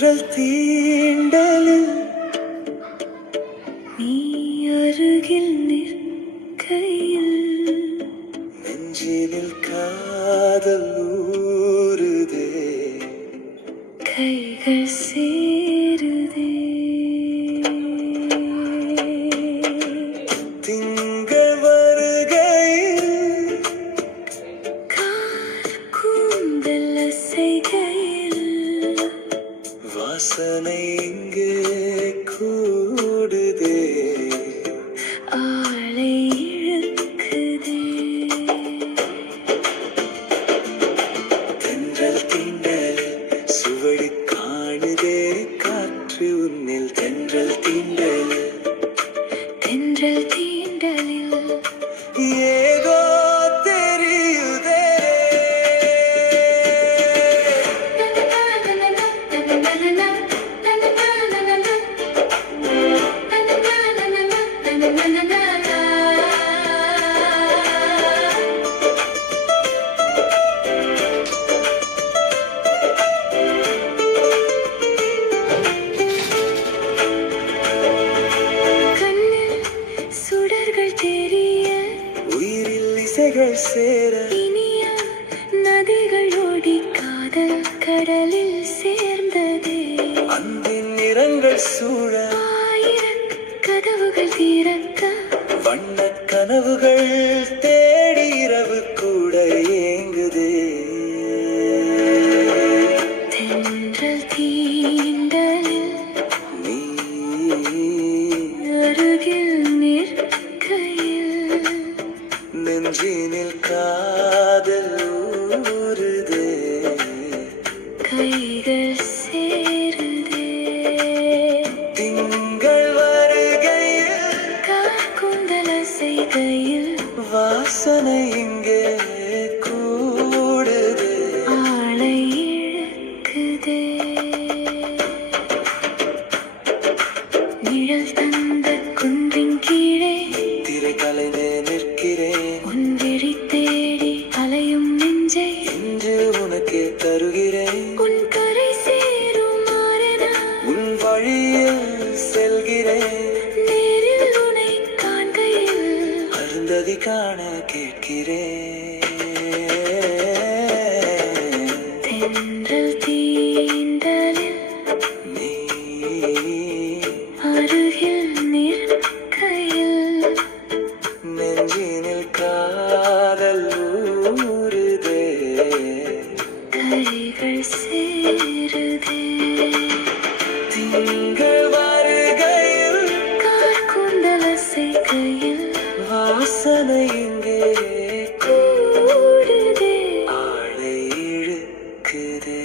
தென்றல் தீண்டலில் நீ அருகில் நிற்கையில் நெஞ்சினில் காதல் ஊறுதே, கைகள் சேருதே. திங்கள் வருகையில் கார் கூந்தல் அசைகையில் வாசனை இங்கே கூடுதே, ஆளை இழுக்குதே. தென்றல் தீண்டலில் சுவடு காணுதே காற்று உன்னில், தென்றல் தீண்டலில் தென்றல் தீண்டலில் ஏதோ தெரியுதே. கண்ணில் சுடர்கள் தெரிய உயிரில் இசைகள் சேர இனிய நதிகள் ஓடி காதல் கடலில் சேர்ந்ததே. அன்பின் நிறங்கள் சூழ ஆயிரம் கதவுகள் திறக்க வண்ணக் கனவுகள் தேடி இரவு கூட ஏங்குதே. தென்றல் தீண்டலில் நீ அருகில் நிற்கையில் நெஞ்சினில் காதல் ஊறுதே, கைகள் சேருதே. திங்கள் வருகையில் கார்கூந்தல் அசைகையில் வாசனை இங்கே கூடுதே, ஆளை இழுக்குதே. நிழல் தந்த குன்றின் கீழே திரை கலைந்தே நிற்கிறேன். உன் விழி தேடி அலையும் நெஞ்சை இன்று உனக்கே தருகிறேன். உன் கரை சேரும் மாறுதான் உன் வழியில் செல்கிறேன். நேரில் உன்னை காண்கையில் அருந்ததி காண கேட்கிறேன். தென்றல் தீண்டலில் நீ அருகில் நிற்கையில் நெஞ்சினில் காதல் ஊறுதே, கைகள் சேருதே. திங்கள் வருகையில் கார்கூந்தல் அசைகையில் வாசனை இங்கே கூடுதே, ஆளை இழுக்குதே.